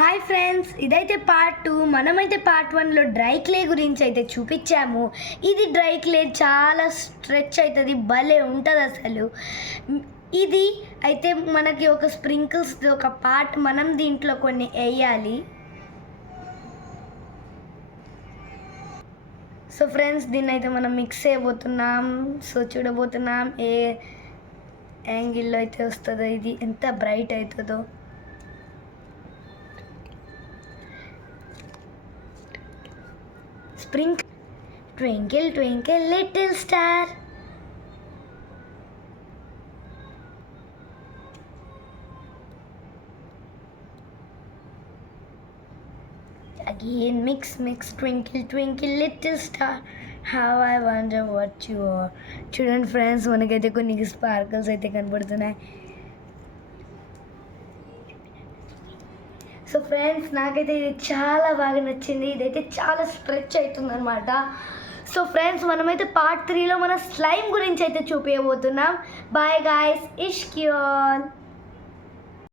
Hi friends, ఇదైతే పార్ట్ 2. మనమైతే పార్ట్ 1లో డ్రై క్లే గురించి అయితే చూపించాము. ఇది డ్రై క్లే చాలా స్ట్రెచ్ అవుతుంది, భలే ఉంటుంది అసలు. ఇది అయితే మనకి ఒక స్ప్రింకిల్స్ ఒక పార్ట్ మనం దీంట్లో కొన్ని వేయాలి. సో ఫ్రెండ్స్, దీన్ని అయితే మనం మిక్స్ చేయబోతున్నాం. సో చూడబోతున్నాం ఏ యాంగిల్లో అయితే వస్తుందో, ఇది ఎంత బ్రైట్ అవుతుందో. Sprinkle, twinkle, twinkle, little star. Again, mix, mix, twinkle, twinkle, little star. How I wonder what you are. Children friends, మనకైతే కొన్ని స్పార్కల్స్ అయితే కనబడుతున్నాయి. సో ఫ్రెండ్స్, నాకైతే ఇది చాలా బాగా నచ్చింది. ఇదైతే చాలా స్ట్రెచ్ అవుతుంది అనమాట. సో ఫ్రెండ్స్, మనమైతే పార్ట్ 3లో మన స్లైమ్ గురించి అయితే చూపించబోతున్నాం. బాయ్ గాయ్స్, ఇష్క్ యూ ఆల్.